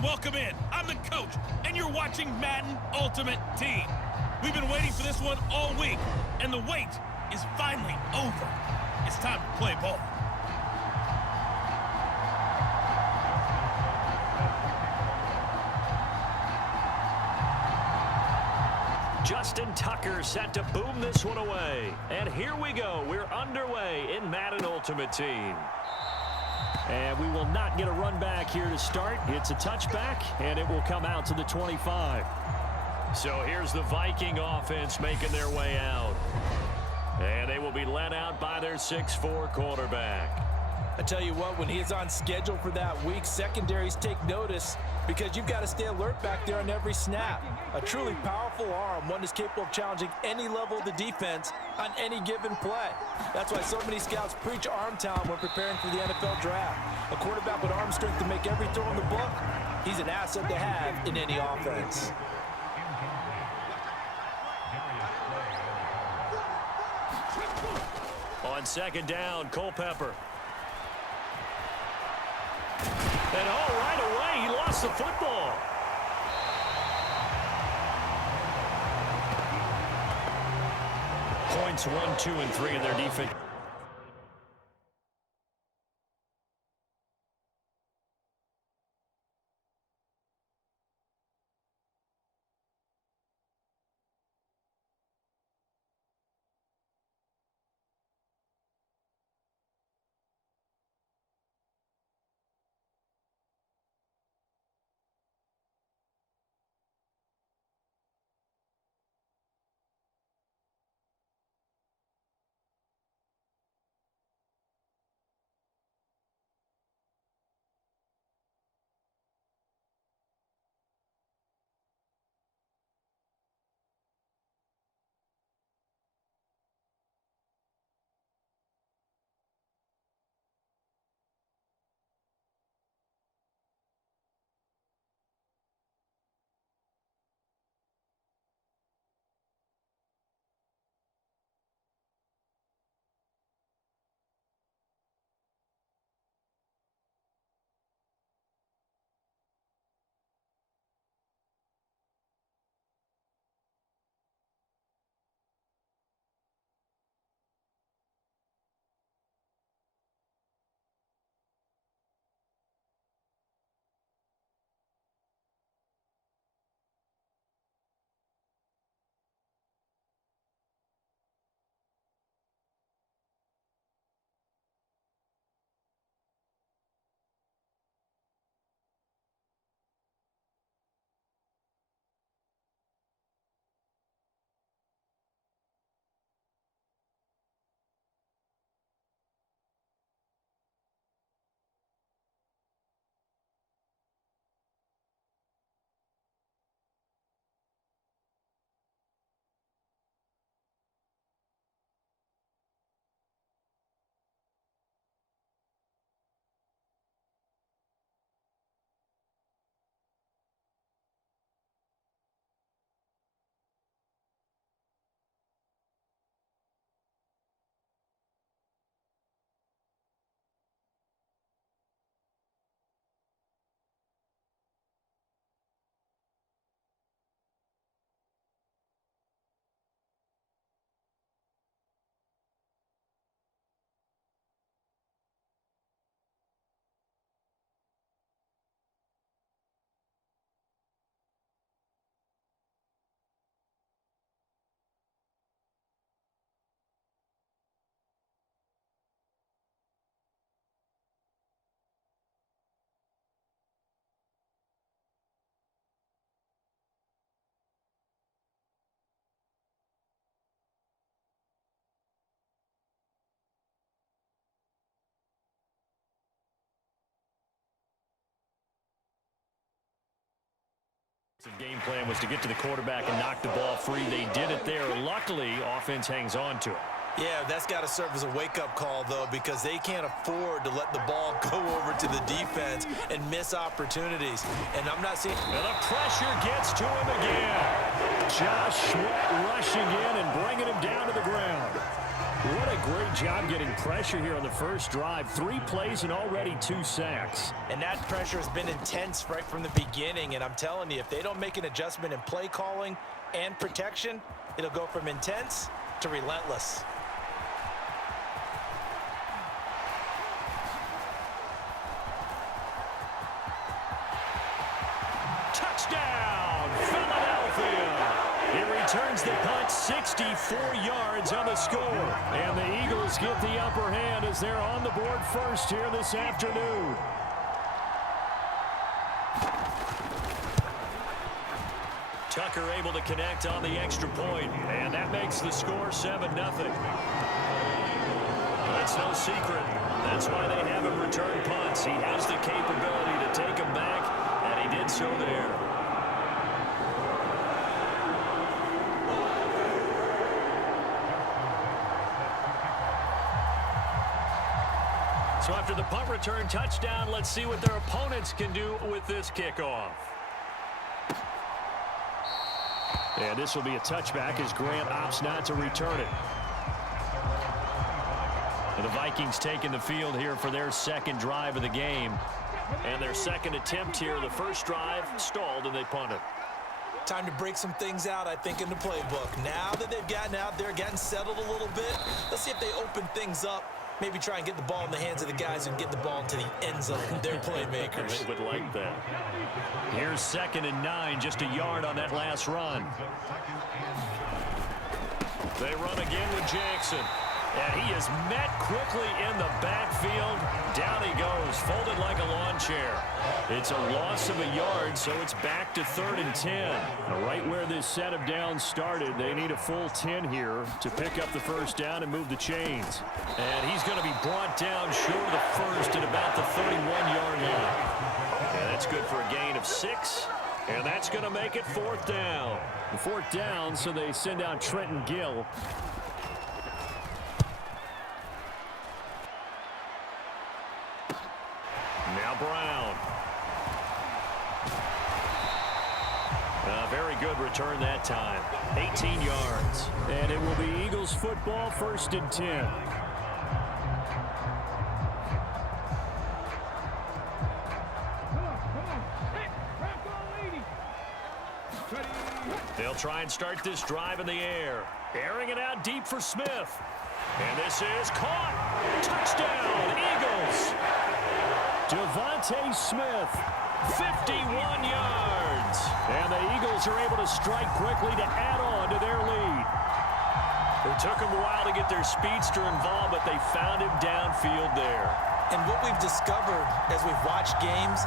and welcome in. I'm the coach, and you're watching Madden Ultimate Team. We've been waiting for this one all week, and the wait is finally over. It's time to play ball. Justin Tucker set to boom this one away. And here we go. We're underway in Madden Ultimate Team. And we will not get a run back here to start. It's a touchback, and it will come out to the 25. So here's the Viking offense making their way out. And they will be led out by their 6'4" quarterback. I tell you what, when he is on schedule for that week, secondaries take notice because you've got to stay alert back there on every snap. A truly powerful arm, one is capable of challenging any level of the defense on any given play. That's why so many scouts preach arm talent when preparing for the NFL draft. A quarterback with arm strength to make every throw in the book, he's an asset to have in any offense. On second down, Culpepper. And right away, he lost the football. Points 1, 2, and 3 in their defense. The game plan was to get to the quarterback and knock the ball free. They did it there. Luckily, offense hangs on to it. Yeah, that's got to serve as a wake-up call, though, because they can't afford to let the ball go over to the defense and miss opportunities. And I'm not seeing... And the pressure gets to him again. Josh Sweat rushing in and bringing him down to the ground. What a great job getting pressure here on the first drive. 3 plays and already 2 sacks. And that pressure has been intense right from the beginning. And I'm telling you, if they don't make an adjustment in play calling and protection, it'll go from intense to relentless. Touchdown, Philadelphia! He returns the punt 64 yards on the score. And the Eagles get the upper hand as they're on the board first here this afternoon. Tucker able to connect on the extra point, and that makes the score 7-0. That's no secret. That's why they have him return punts. He has the capability to take them back, and he did so there. So after the punt return touchdown, let's see what their opponents can do with this kickoff. And this will be a touchback as Grant opts not to return it. And the Vikings taking the field here for their second drive of the game. And their second attempt here, the first drive stalled and they punted. Time to break some things out, I think, in the playbook. Now that they've gotten out there, gotten settled a little bit, let's see if they open things up. Maybe try and get the ball in the hands of the guys who get the ball into the end zone. They're playmakers. They would like that. Here's 2nd and 9, just a yard on that last run. They run again with Jackson. And he is met quickly in the backfield. Down he goes, folded like a lawn chair. It's a loss of a yard, so it's back to 3rd and 10. Now, right where this set of downs started, they need a full 10 here to pick up the first down and move the chains. And he's going to be brought down short of the first at about the 31-yard line. And that's good for a gain of 6. And that's going to make it 4th down. The 4th down, so they send out Trenton Gill. Now Brown. Very good return that time. 18 yards. And it will be Eagles football, 1st and 10. They'll try and start this drive in the air. Airing it out deep for Smith. And this is caught. Touchdown, Eagles. Devontae Smith, 51 yards. And the Eagles are able to strike quickly to add on to their lead. It took them a while to get their speedster involved, but they found him downfield there. And what we've discovered as we've watched games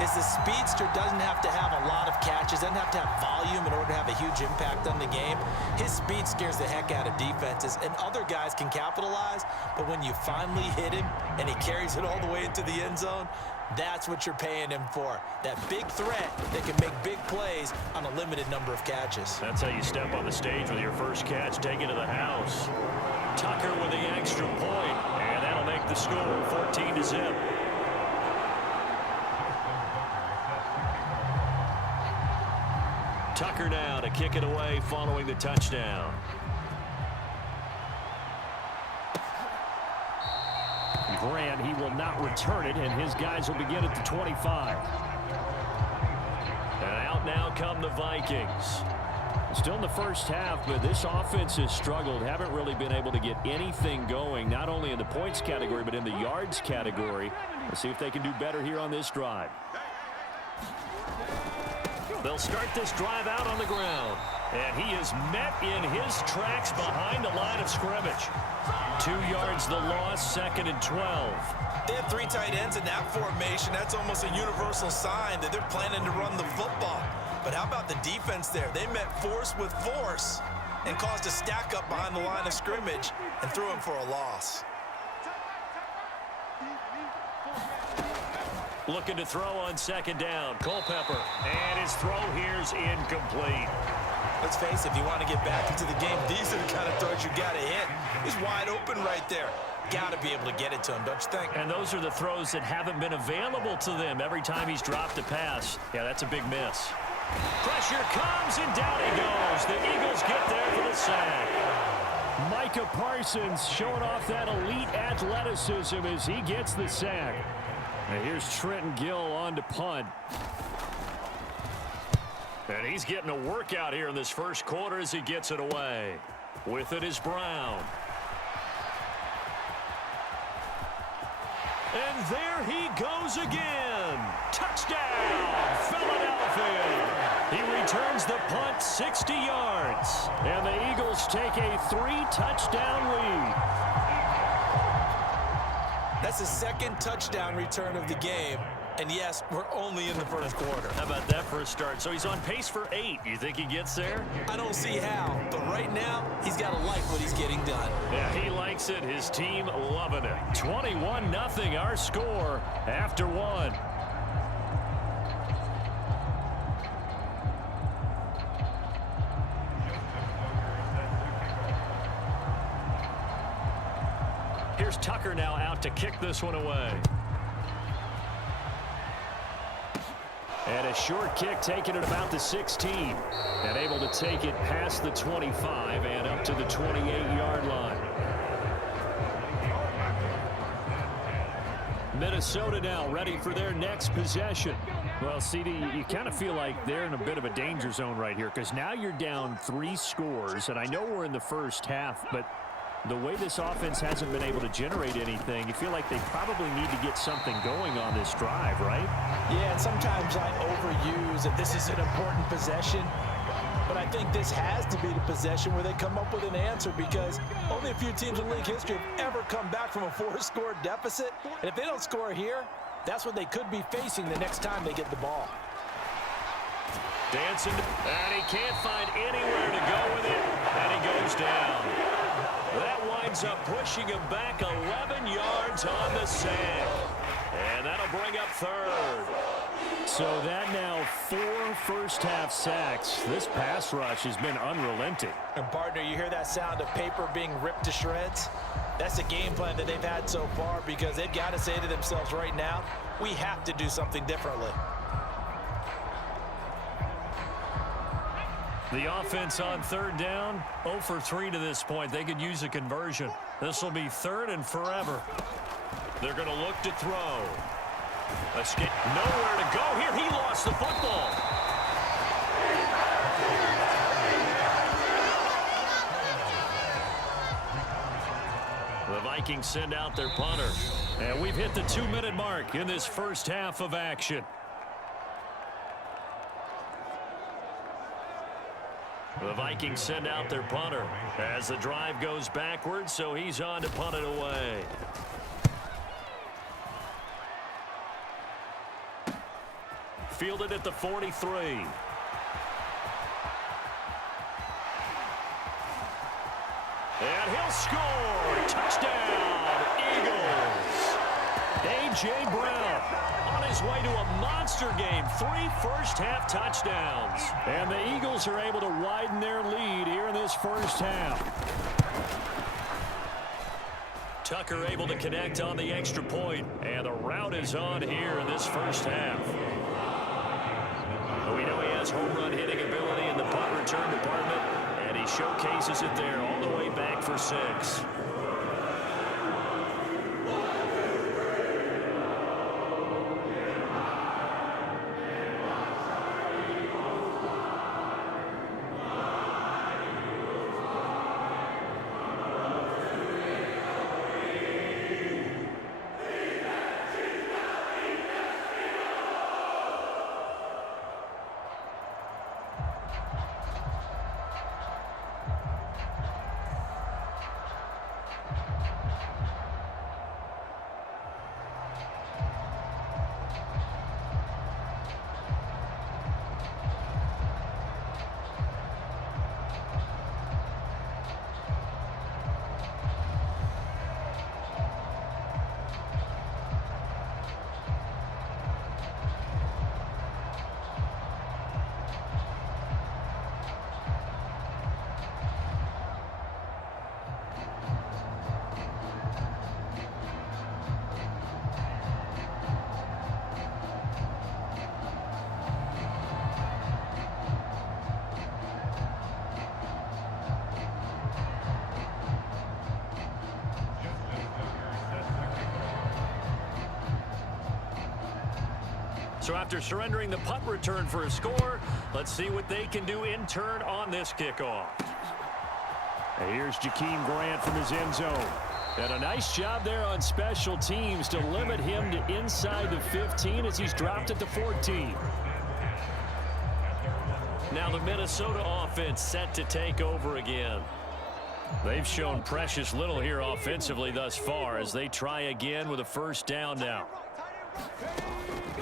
is the speedster doesn't have to have a lot of catches, doesn't have to have volume in order to have a huge impact on the game. His speed scares the heck out of defenses, and other guys can capitalize, but when you finally hit him and he carries it all the way into the end zone, that's what you're paying him for. That big threat that can make big plays on a limited number of catches. That's how you step on the stage with your first catch, take it to the house. Tucker with the extra point, and that'll make the score 14-0. Tucker now to kick it away following the touchdown. Grant, he will not return it, and his guys will begin at the 25. And out now come the Vikings. Still in the first half, but this offense has struggled. Haven't really been able to get anything going, not only in the points category, but in the yards category. Let's see if they can do better here on this drive. They'll start this drive out on the ground. And he is met in his tracks behind the line of scrimmage. 2 yards the loss, 2nd and 12. They have 3 tight ends in that formation. That's almost a universal sign that they're planning to run the football. But how about the defense there? They met force with force and caused a stack up behind the line of scrimmage and threw him for a loss. Looking to throw on 2nd down. Culpepper. And his throw here's incomplete. Let's face it, if you want to get back into the game, these are the kind of throws you got to hit. He's wide open right there. Got to be able to get it to him, don't you think? And those are the throws that haven't been available to them every time he's dropped a pass. Yeah, that's a big miss. Pressure comes, and down he goes. The Eagles get there for the sack. Micah Parsons showing off that elite athleticism as he gets the sack. And here's Trenton Gill on to punt. And he's getting a workout here in this first quarter as he gets it away. With it is Brown. And there he goes again. Touchdown, Philadelphia. He returns the punt 60 yards. And the Eagles take a 3-touchdown lead. That's his second touchdown return of the game. And yes, we're only in the first quarter. How about that for a start? So he's on pace for 8. You think he gets there? I don't see how, but right now, he's got to like what he's getting done. Yeah, he likes it. His team loving it. 21-0 our score after 1. Here's Tucker now out to kick this one away. And a short kick taken at about the 16. And able to take it past the 25 and up to the 28-yard line. Minnesota now ready for their next possession. Well, CD, you kind of feel like they're in a bit of a danger zone right here because now you're down 3 scores. And I know we're in the first half, but the way this offense hasn't been able to generate anything, you feel like they probably need to get something going on this drive, right? Yeah, and sometimes I overuse that this is an important possession. But I think this has to be the possession where they come up with an answer because only a few teams in league history have ever come back from a 4-score deficit. And if they don't score here, that's what they could be facing the next time they get the ball. Dancing, and he can't find anywhere to go with it, and he goes down. That winds up pushing him back 11 yards on the sack. And that'll bring up 3rd. So that now 4 first-half sacks. This pass rush has been unrelenting. And, partner, you hear that sound of paper being ripped to shreds? That's the game plan that they've had so far because they've got to say to themselves right now, we have to do something differently. The offense on 3rd down, 0 for 3 to this point. They could use a conversion. This will be 3rd and forever. They're going to look to throw. Escape. Nowhere to go here. He lost the football. The Vikings send out their punter. And we've hit the 2-minute mark in this first half of action. The Vikings send out their punter as the drive goes backwards, so he's on to punt it away. Fielded at the 43. And he'll score! Touchdown, Eagles! A.J. Brown on his way to a monster game. 3 first-half touchdowns. And the Eagles are able to widen their lead here in this first half. Tucker able to connect on the extra point. And the route is on here in this first half. We know he has home run hitting ability in the punt return department. And he showcases it there all the way back for 6. So after surrendering the punt return for a score, let's see what they can do in turn on this kickoff. And here's Jakeem Grant from his end zone. And a nice job there on special teams to limit him to inside the 15 as he's dropped at the 14. Now the Minnesota offense set to take over again. They've shown precious little here offensively thus far as they try again with a first down now.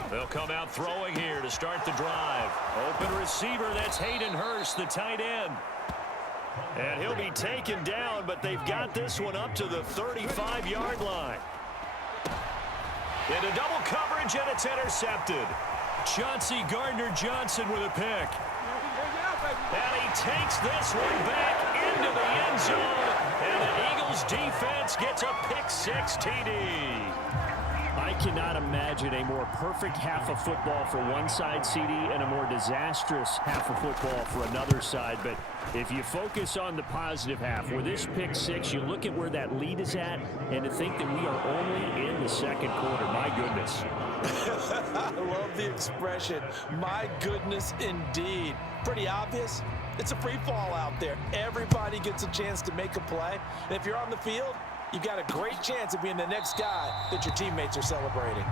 They'll come out throwing here to start the drive. Open receiver, that's Hayden Hurst, the tight end. And he'll be taken down, but they've got this one up to the 35-yard line. Into double coverage, and it's intercepted. Chauncey Gardner-Johnson with a pick. And he takes this one back into the end zone. And the Eagles defense gets a pick-6 TD. I cannot imagine a more perfect half of football for one side, CD, and a more disastrous half of football for another side. But if you focus on the positive half, with this pick-6, you look at where that lead is at, and to think that we are only in the second quarter. My goodness. I love the expression, my goodness indeed. Pretty obvious. It's a free fall out there. Everybody gets a chance to make a play. And if you're on the field, you've got a great chance of being the next guy that your teammates are celebrating.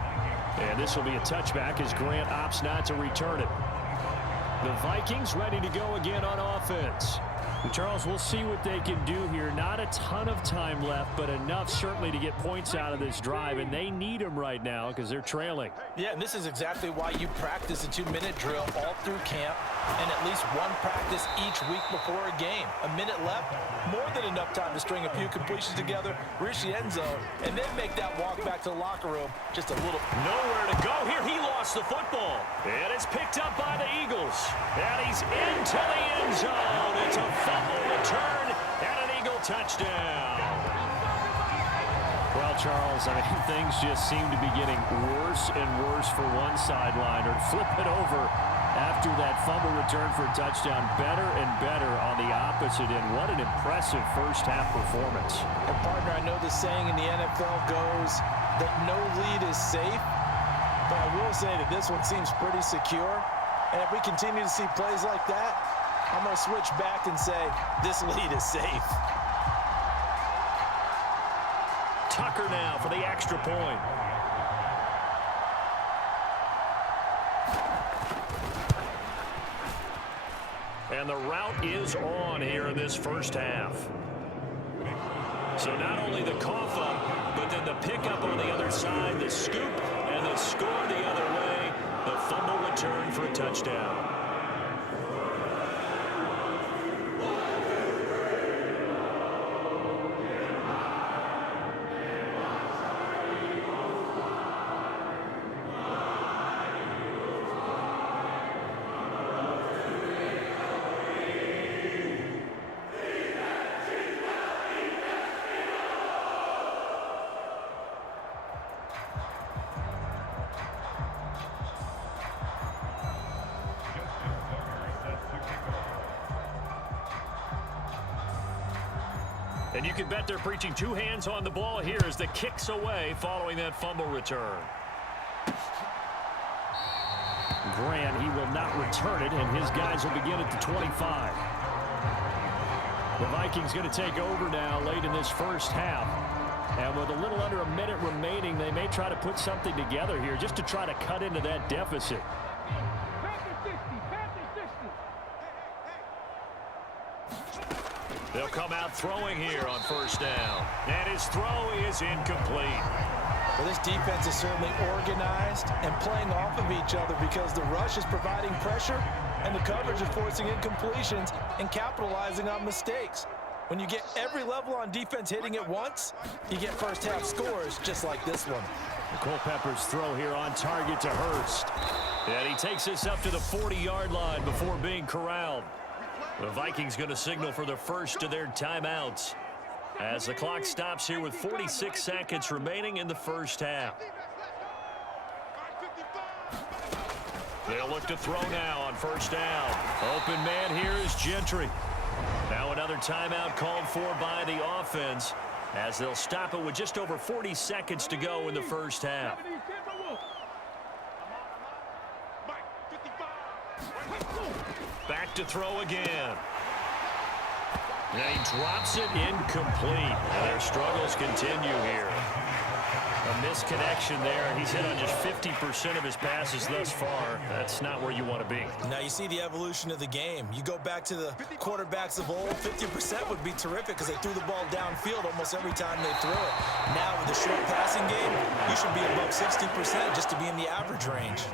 And this will be a touchback as Grant opts not to return it. The Vikings ready to go again on offense. And Charles, we'll see what they can do here. Not a ton of time left, but enough certainly to get points out of this drive, and they need them right now because they're trailing. Yeah, and this is exactly why you practice a 2-minute drill all through camp and at least one practice each week before a game. A minute left, more than enough time to string a few completions together, reach the end zone, and then make that walk back to the locker room just a little. Nowhere to go here. He lost the football. And it's picked up by the Eagles. And he's into the end zone. It's a fumble return and an Eagle touchdown. Well, Charles, I mean, things just seem to be getting worse and worse for one sideline, or flip it over after that fumble return for a touchdown. Better and better on the opposite end. What an impressive first half performance. And partner, I know the saying in the NFL goes that no lead is safe, but I will say that this one seems pretty secure. And if we continue to see plays like that, I'm going to switch back and say this lead is safe. Tucker now for the extra point. And the route is on here in this first half. So not only the cough up, but then the pickup on the other side, the scoop, and the score the other way. The fumble return for a touchdown. And you can bet they're preaching two hands on the ball here as the kick's away following that fumble return. Grant, he will not return it, and his guys will begin at the 25. The Vikings going to take over now late in this first half. And with a little under a minute remaining, they may try to put something together here just to try to cut into that deficit. They'll come out throwing here on first down. And his throw is incomplete. Well, this defense is certainly organized and playing off of each other because the rush is providing pressure and the coverage is forcing incompletions and capitalizing on mistakes. When you get every level on defense hitting at once, you get first half scores just like this one. Culpepper's throw here on target to Hurst. And he takes this up to the 40-yard line before being corralled. The Vikings going to signal for the first of their timeouts as the clock stops here with 46 seconds remaining in the first half. They'll look to throw now on first down. Open man here is Gentry. Now another timeout called for by the offense as they'll stop it with just over 40 seconds to go in the first half. back to throw again. And he drops it incomplete. And their struggles continue here. A misconnection there. He's hit on just 50% of his passes thus far. That's not where you want to be. Now you see the evolution of the game. You go back to the quarterbacks of old, 50% would be terrific because they threw the ball downfield almost every time they threw it. Now with the short passing game, you should be above 60% just to be in the average range.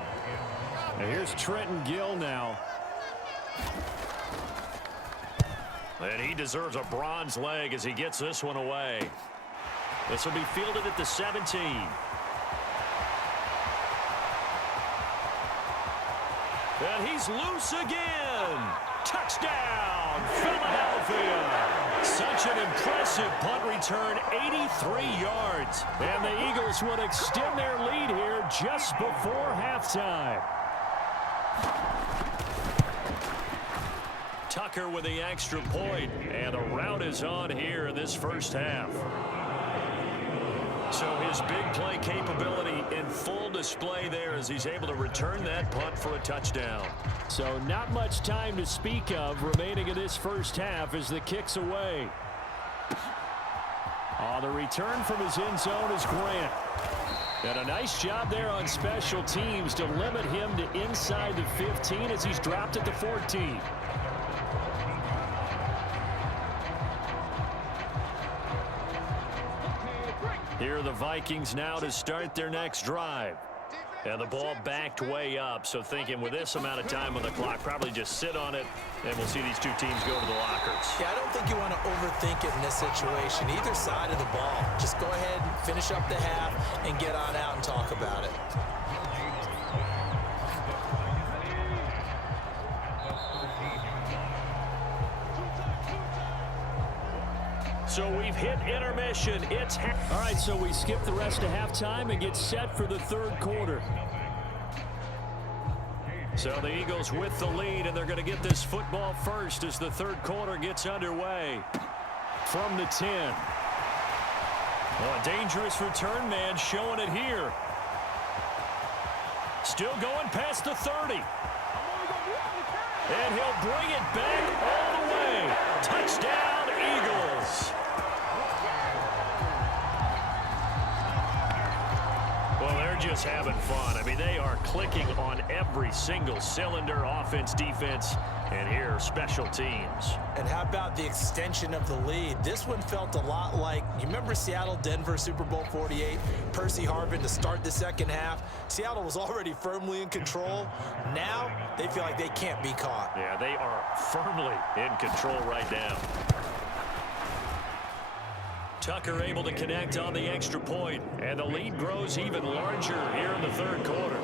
Now here's Trenton Gill now. And he deserves a bronze leg as he gets this one away. This will be fielded at the 17. And he's loose again. Touchdown, Philadelphia. Such an impressive punt return, 83 yards. And the Eagles would extend their lead here just before halftime. Tucker with the extra point, and the rout is on here in this first half. So his big play capability in full display there as he's able to return that punt for a touchdown. So not much time to speak of remaining in this first half as the kick's away. The return from his end zone is Grant. And a nice job there on special teams to limit him to inside the 15 as he's dropped at the 14. Here are the Vikings now to start their next drive. And the ball backed way up, so thinking with this amount of time on the clock, probably just sit on it, and we'll see these two teams go to the lockers. Yeah, I don't think you want to overthink it in this situation, either side of the ball. Just go ahead and finish up the half and get on out and talk about it. So we've hit intermission. All right, so we skip the rest of halftime and get set for the third quarter. So the Eagles with the lead, and they're going to get this football first as the third quarter gets underway. From the 10. A dangerous return man showing it here. Still going past the 30. And he'll bring it back all the way. Touchdown, Eagles. Well, they're just having fun. I mean, they are clicking on every single cylinder, offense, defense, and here, special teams. And how about the extension of the lead? This one felt a lot like, you remember Seattle-Denver Super Bowl 48? Percy Harvin to start the second half. Seattle was already firmly in control. Now, they feel like they can't be caught. Yeah, they are firmly in control right now. Tucker able to connect on the extra point, and the lead grows even larger here in the third quarter.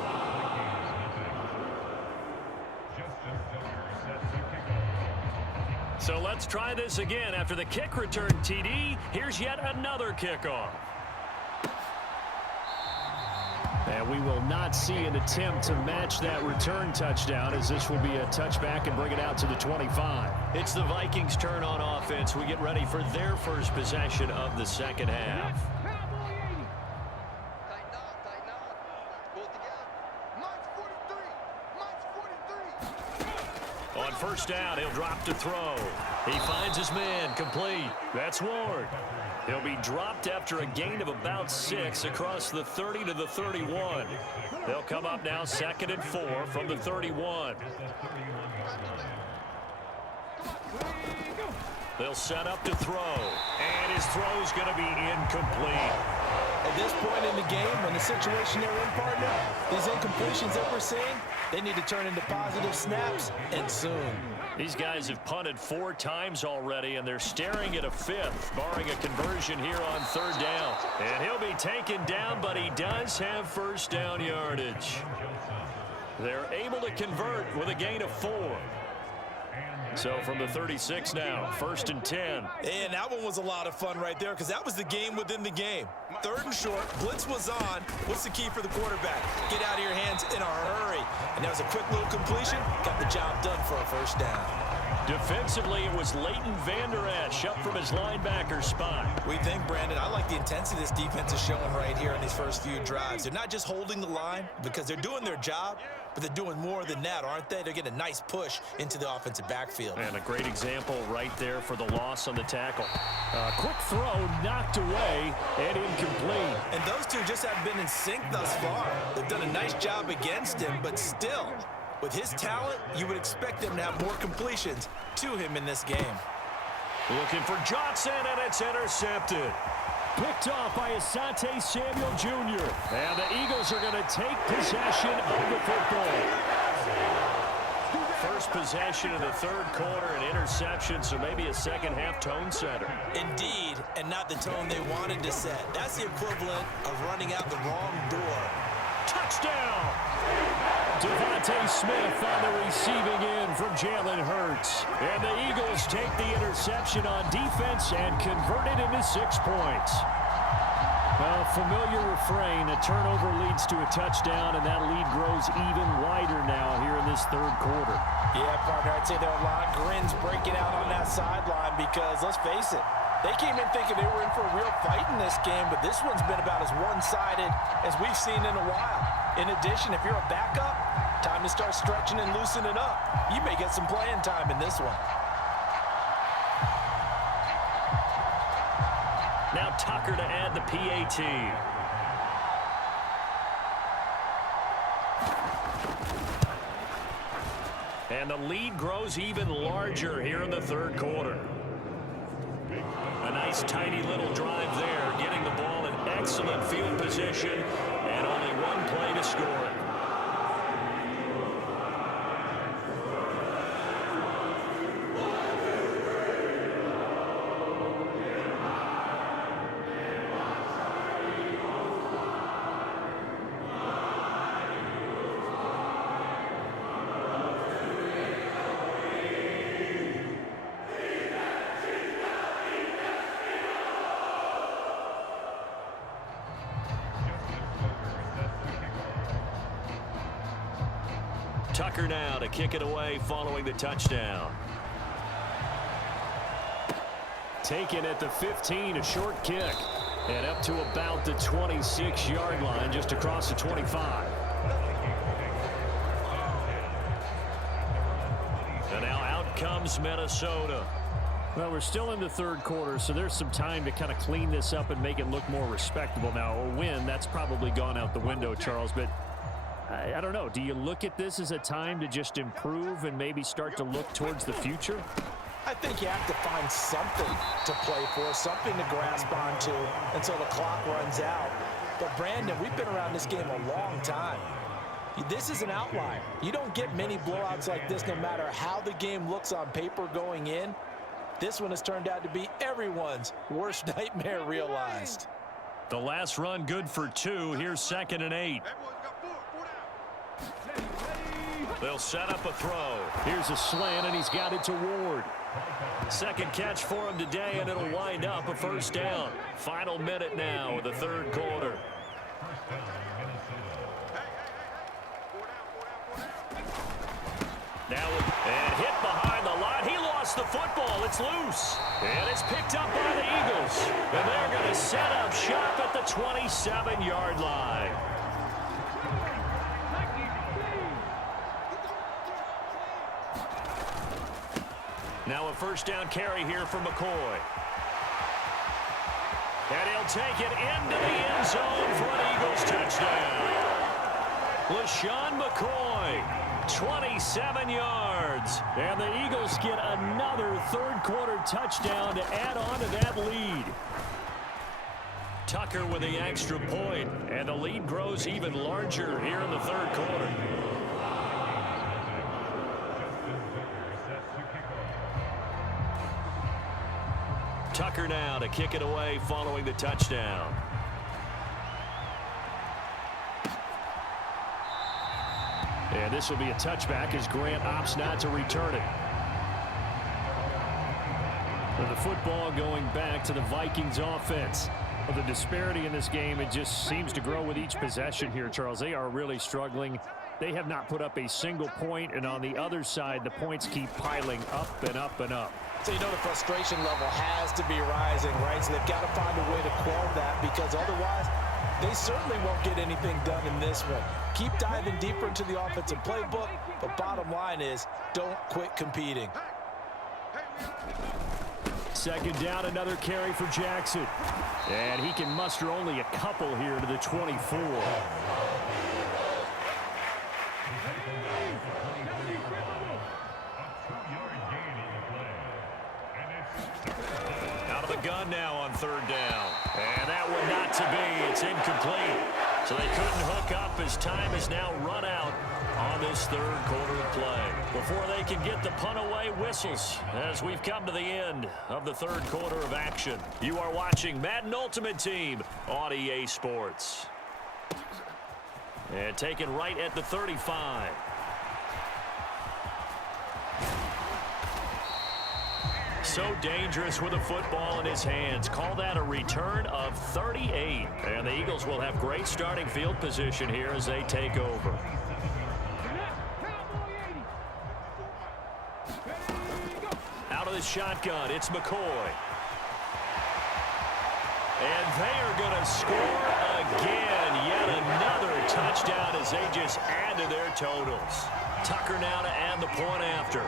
So let's try this again. After the kick return TD, here's yet another kickoff. And we will not see an attempt to match that return touchdown, as this will be a touchback and bring it out to the 25. It's the Vikings' turn on offense. We get ready for their first possession of the second half. On first down, he'll drop to throw. He finds his man, complete. That's Ward. He'll be dropped after a gain of about 6 across the 30 to the 31. They'll come up now 2nd and 4 from the 31. They'll set up to throw, and his throw's going to be incomplete. At this point in the game, when the situation they're in, partner, these incompletions that we're seeing, they need to turn into positive snaps, and soon. These guys have punted 4 times already, and they're staring at a 5th, barring a conversion here on third down. And he'll be taken down, but he does have first down yardage. They're able to convert with a gain of 4. So from the 36 now, 1st and 10. And that one was a lot of fun right there because that was the game within the game. 3rd and short, blitz was on. What's the key for the quarterback? Get out of your hands in a hurry. And that was a quick little completion. Got the job done for a first down. Defensively, it was Leighton Vander Esch up from his linebacker spot. We think, Brandon, I like the intensity this defense is showing right here in these first few drives. They're not just holding the line because they're doing their job, but they're doing more than that, aren't they? They're getting a nice push into the offensive backfield. And a great example right there for the loss on the tackle. Quick throw knocked away and incomplete. And those two just haven't been in sync thus far. They've done a nice job against him, but still, with his talent, you would expect them to have more completions to him in this game. Looking for Johnson, and it's intercepted. Picked off by Asante Samuel Jr. And the Eagles are going to take possession of the football. First possession of the third quarter, an interception, so maybe a second-half tone setter. Indeed, and not the tone they wanted to set. That's the equivalent of running out the wrong door. Touchdown! Devontae Smith on the receiving end from Jalen Hurts. And the Eagles take the interception on defense and convert it into 6 points. A familiar refrain, a turnover leads to a touchdown, and that lead grows even wider now here in this third quarter. Yeah, partner, I'd say there are a lot of grins breaking out on that sideline because, let's face it, they came in thinking they were in for a real fight in this game, but this one's been about as one-sided as we've seen in a while. In addition, if you're a backup, time to start stretching and loosening up. You may get some playing time in this one. Now Tucker to add the PAT. And the lead grows even larger here in the third quarter. A nice tiny little drive there, getting the ball in excellent field position, and only one play to score it. Tucker now to kick it away following the touchdown. Taken at the 15, a short kick. And up to about the 26-yard line, just across the 25. And now out comes Minnesota. Well, we're still in the third quarter, so there's some time to kind of clean this up and make it look more respectable. Now, a win, that's probably gone out the window, Charles, but I don't know. Do you look at this as a time to just improve and maybe start to look towards the future? I think you have to find something to play for, something to grasp onto until the clock runs out. But, Brandon, we've been around this game a long time. This is an outlier. You don't get many blowouts like this no matter how the game looks on paper going in. This one has turned out to be everyone's worst nightmare realized. The last run good for 2. Here's 2nd and 8. They'll set up a throw. Here's a slant, and he's got it to Ward. Second catch for him today, and it'll wind up a first down. Final minute now of the third quarter. Now, and hit behind the line. He lost the football. It's loose. And it's picked up by the Eagles. And they're going to set up shop at the 27-yard line. Now a first down carry here for McCoy. And he'll take it into the end zone for an Eagles touchdown. LaShawn McCoy, 27 yards. And the Eagles get another third quarter touchdown to add on to that lead. Tucker with the extra point, and the lead grows even larger here in the third quarter. Tucker now to kick it away following the touchdown. And this will be a touchback as Grant opts not to return it. And the football going back to the Vikings offense. Well, the disparity in this game, it just seems to grow with each possession here, Charles. They are really struggling. They have not put up a single point, and on the other side, the points keep piling up and up and up. So you know the frustration level has to be rising, right? So they've got to find a way to quell that because otherwise They certainly won't get anything done in this one. Keep diving deeper into the offensive playbook, but bottom line is don't quit competing. Second down, another carry for Jackson. And he can muster only a couple here to the 24. Out of the gun now on third down. And that one not to be. It's incomplete. So they couldn't hook up as time is now run out on this third quarter of play. Before they can get the punt away, whistles as we've come to the end of the third quarter of action. You are watching Madden Ultimate Team on EA Sports. And taken right at the 35. So dangerous with a football in his hands. Call that a return of 38. And the Eagles will have great starting field position here as they take over. Out of the shotgun, it's McCoy. And they are going to score again. Yet another touchdown as they just add to their totals. Tucker now to add the point after.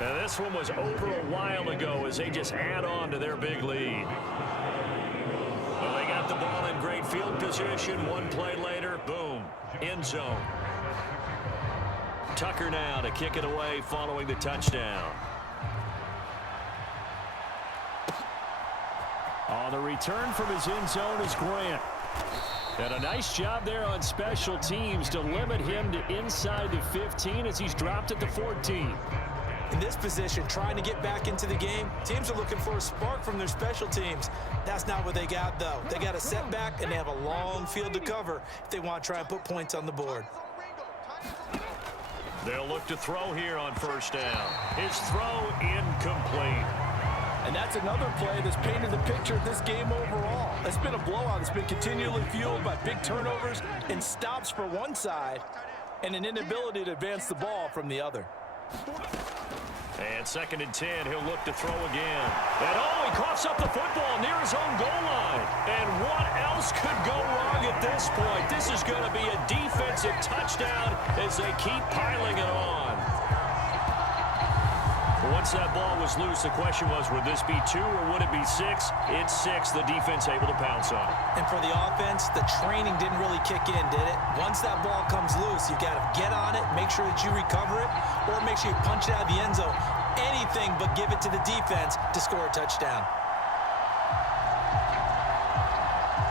And this one was over a while ago as they just add on to their big lead. Well, they got the ball in great field position. One play later, boom, end zone. Tucker now to kick it away following the touchdown. On the return from his end zone is Grant. And a nice job there on special teams to limit him to inside the 15 as he's dropped at the 14. In this position, trying to get back into the game, teams are looking for a spark from their special teams. That's not what they got, though. They got a setback, and they have a long field to cover if they want to try and put points on the board. They'll look to throw here on first down. His throw incomplete. And that's another play that's painted the picture of this game overall. It's been a blowout. It's been continually fueled by big turnovers and stops for one side and an inability to advance the ball from the other. And second and 10, he'll look to throw again. And oh, he coughs up the football near his own goal line. And what else could go wrong at this point? This is going to be a defensive touchdown as they keep piling it on. Once that ball was loose, the question was, would this be 2 or would it be 6? It's 6. The defense able to pounce on it. And for the offense, the training didn't really kick in, did it? Once that ball comes loose, you've got to get on it, make sure that you recover it, or make sure you punch it out of the end zone. Anything but give it to the defense to score a touchdown.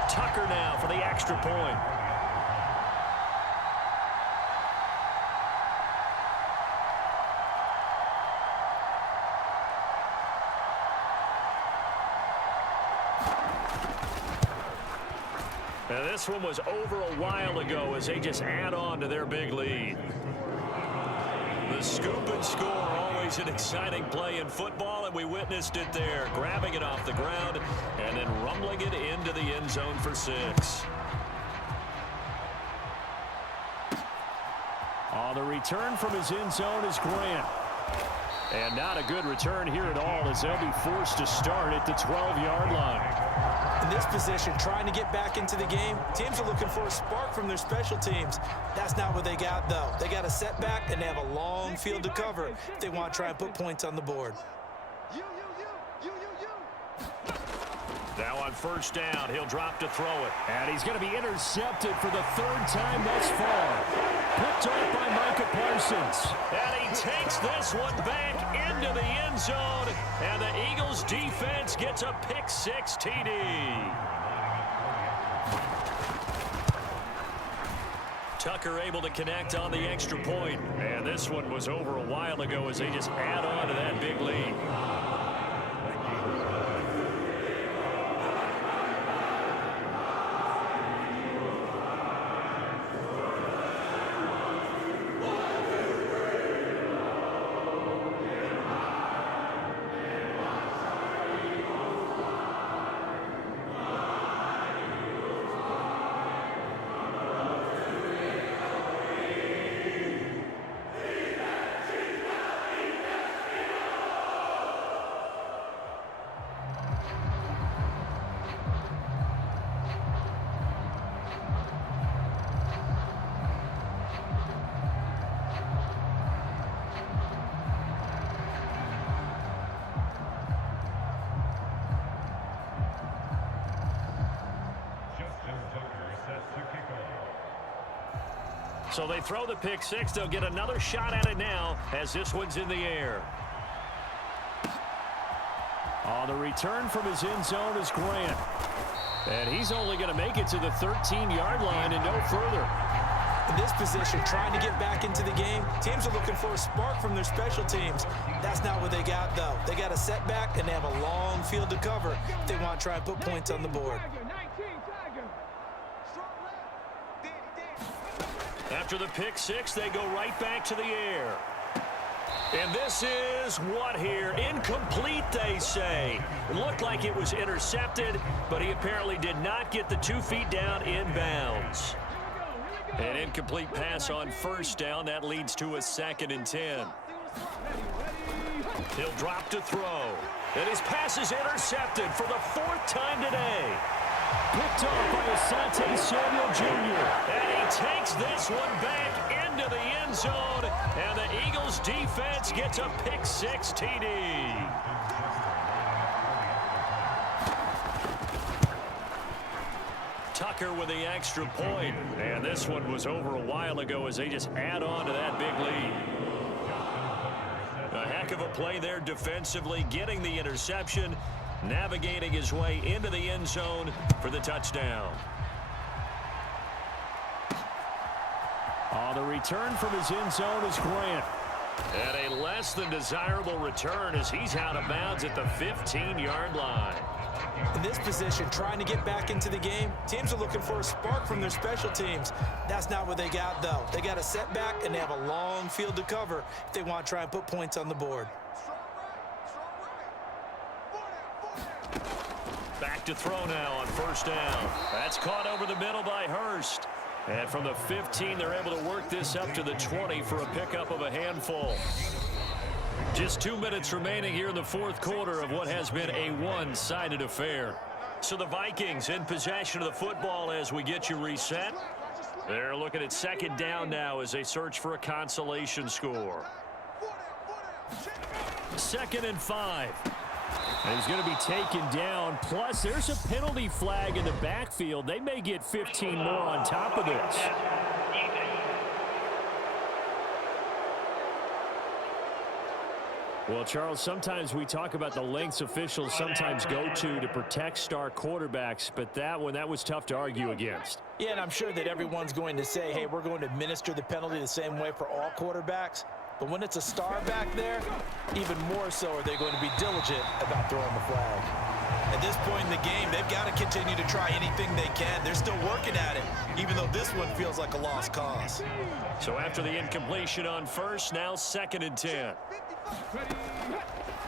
Tucker now for the extra point. And this one was over a while ago as they just add on to their big lead. The scoop and score, always an exciting play in football, and we witnessed it there, grabbing it off the ground and then rumbling it into the end zone for 6. On the return from his end zone is Grant. And not a good return here at all as they'll be forced to start at the 12-yard line. In this position, trying to get back into the game, teams are looking for a spark from their special teams. That's not what they got, though. They got a setback, and they have a long field to cover if they want to try and put points on the board. Now on first down, he'll drop to throw it. And he's going to be intercepted for the 3rd time thus far. Picked off by Micah Parsons. And he takes this one back into the end zone. And the Eagles defense gets a pick-6 TD. Tucker able to connect on the extra point. And this one was over a while ago as they just add on to that big lead. So they throw the pick six. They'll get another shot at it now as this one's in the air. On the return from his end zone is Grant. And he's only going to make it to the 13-yard line and no further. In this position, trying to get back into the game, teams are looking for a spark from their special teams. That's not what they got, though. They got a setback, and they have a long field to cover if they want to try and put points on the board. After the pick six, they go right back to the air. And this is what here? Incomplete, they say. It looked like it was intercepted, but he apparently did not get the 2 feet down in bounds. An incomplete pass on first down. That leads to a 2nd and 10. He'll drop to throw. And his pass is intercepted for the 4th time today. Picked off by Asante Samuel Jr. And he takes this one back into the end zone. And the Eagles defense gets a pick six TD. Tucker with the extra point. And this one was over a while ago as they just add on to that big lead. A heck of a play there defensively, getting the interception, navigating his way into the end zone for the touchdown. On the return from his end zone is Grant. And a less than desirable return as he's out of bounds at the 15-yard line. In this position, trying to get back into the game, teams are looking for a spark from their special teams. That's not what they got, though. They got a setback, and they have a long field to cover if they want to try and put points on the board. Back to throw now on first down. That's caught over the middle by Hurst. And from the 15, they're able to work this up to the 20 for a pickup of a handful. Just 2 minutes remaining here in the 4th quarter of what has been a one-sided affair. So the Vikings in possession of the football as we get you reset. They're looking at 2nd down now as they search for a consolation score. 2nd and 5. And he's going to be taken down. Plus, there's a penalty flag in the backfield. They may get 15 more on top of this. Well, Charles, sometimes we talk about the lengths officials sometimes go to protect star quarterbacks, but that was tough to argue against. Yeah, and I'm sure that everyone's going to say, hey, we're going to administer the penalty the same way for all quarterbacks. But when it's a star back there, even more so are they going to be diligent about throwing the flag. At this point in the game, they've got to continue to try anything they can. They're still working at it, even though this one feels like a lost cause. So after the incompletion on first, now 2nd and 10.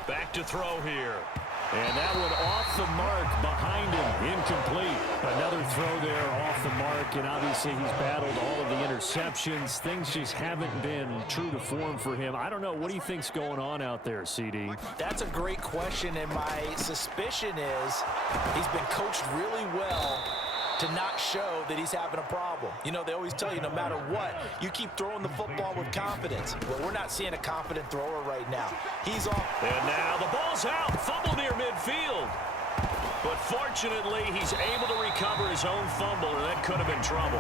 Back to throw here. And that one off the mark behind him. Incomplete. Another throw there off the mark, and obviously he's battled all of the interceptions. Things just haven't been true to form for him. I don't know. What do you think's going on out there, CD? That's a great question, and my suspicion is he's been coached really well to not show that he's having a problem. You know, they always tell you no matter what, you keep throwing the football with confidence. Well, we're not seeing a confident thrower right now. He's off. And now the ball's out. Fumble near midfield. But fortunately, he's able to recover his own fumble, and that could have been trouble.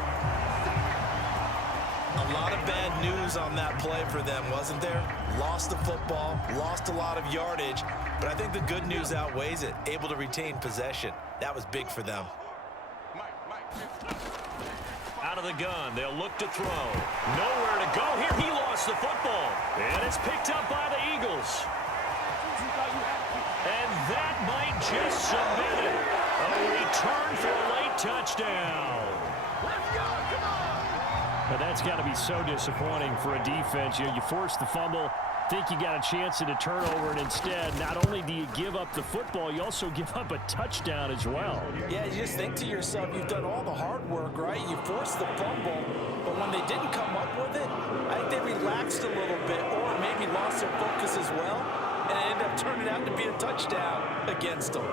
A lot of bad news on that play for them, wasn't there? Lost the football, lost a lot of yardage, but I think the good news outweighs it. Able to retain possession. That was big for them. Out of the gun, they'll look to throw. Nowhere to go here. He lost the football. And it's picked up by the Eagles. And that might just submit it. A return for a late touchdown. But that's got to be so disappointing for a defense. You force the fumble, think you got a chance at a turnover, and instead, not only do you give up the football, you also give up a touchdown as well. Yeah, you just think to yourself, you've done all the hard work, right? You forced the fumble, but when they didn't come up with it, I think they relaxed a little bit or maybe lost their focus as well, and it ended up turning out to be a touchdown against them.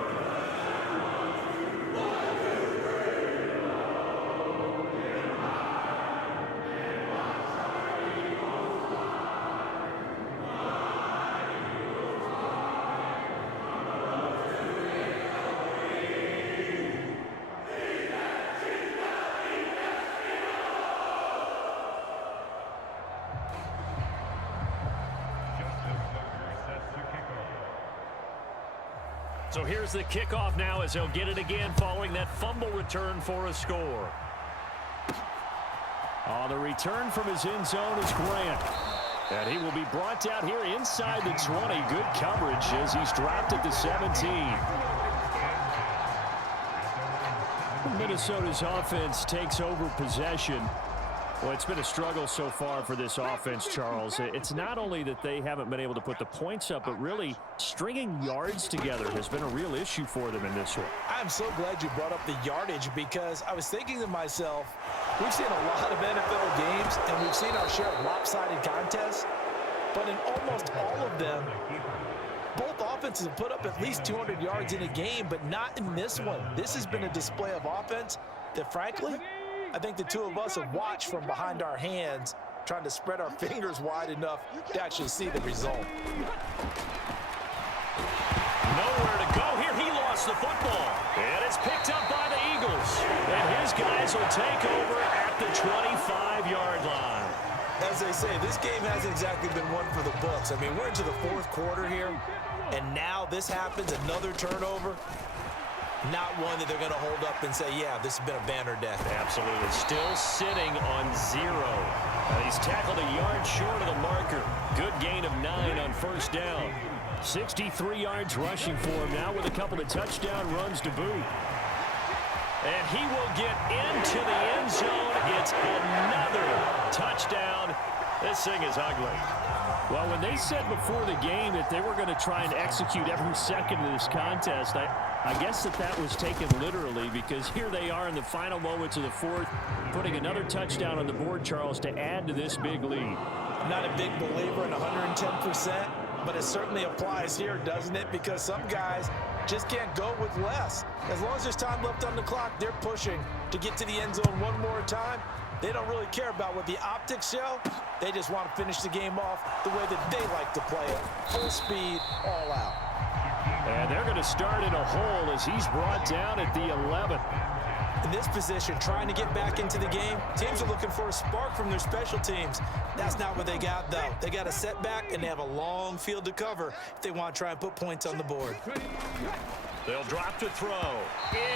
So here's the kickoff now as they'll get it again following that fumble return for a score. The return from his end zone is Grant. And he will be brought down here inside the 20. Good coverage as he's dropped at the 17. Minnesota's offense takes over possession. Well, it's been a struggle so far for this offense, Charles. It's not only that they haven't been able to put the points up, but really stringing yards together has been a real issue for them in this one. I'm so glad you brought up the yardage because I was thinking to myself, we've seen a lot of NFL games and we've seen our share of lopsided contests, but in almost all of them, both offenses have put up at least 200 yards in a game, but not in this one. This has been a display of offense that, frankly, I think the two of us have watched from behind our hands, trying to spread our fingers wide enough to actually see the result. Nowhere to go here. He lost the football. And it's picked up by the Eagles. And his guys will take over at the 25-yard line. As they say, this game hasn't exactly been one for the books. I mean, we're into the fourth quarter here, and now this happens, another turnover. Not one that they're going to hold up and say, yeah, this has been a banner day. Absolutely. Still sitting on 0. He's tackled a yard short of the marker. Good gain of 9 on first down. 63 yards rushing for him now with a couple of touchdown runs to boot. And he will get into the end zone. It's another touchdown. This thing is ugly. Well, when they said before the game that they were going to try and execute every second of this contest, I guess that was taken literally, because here they are in the final moments of the fourth, putting another touchdown on the board, Charles, to add to this big lead. Not a big believer in 110%, but it certainly applies here, doesn't it? Because some guys just can't go with less. As long as there's time left on the clock, they're pushing to get to the end zone one more time. They don't really care about what the optics show. They just want to finish the game off the way that they like to play it. Full speed, all out. And they're going to start in a hole as he's brought down at the 11. In this position, trying to get back into the game, teams are looking for a spark from their special teams. That's not what they got, though. They got a setback, and they have a long field to cover if they want to try and put points on the board. They'll drop to throw.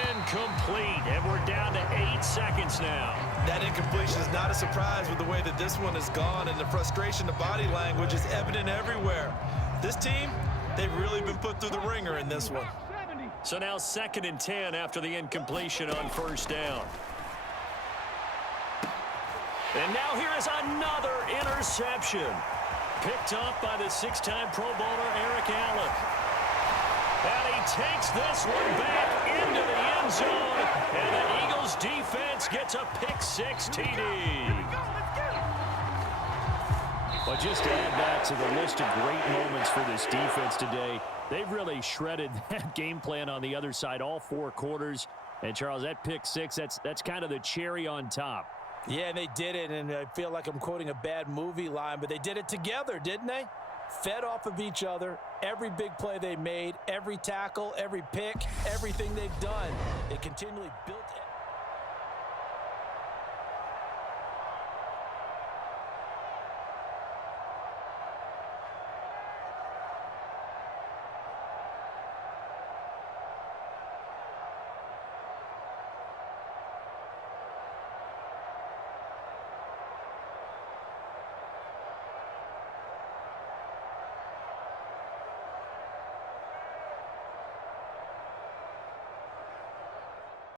Incomplete, and we're down to 8 seconds now. That incompletion is not a surprise with the way that this one has gone, and the frustration of body language is evident everywhere. This team, they've really been put through the ringer in this one. So now 2nd and 10 after the incompletion on first down. And now here is another interception. Picked up by the 6-time Pro Bowler Eric Allen. And he takes this one back into the end zone. And the Eagles defense gets a pick-6 TD. But just to add that to the list of great moments for this defense today, they've really shredded that game plan on the other side all 4 quarters. And, Charles, that pick-6, that's kind of the cherry on top. Yeah, and they did it, and I feel like I'm quoting a bad movie line, but they did it together, didn't they? Fed off of each other, every big play they made, every tackle, every pick, everything they've done. They continually built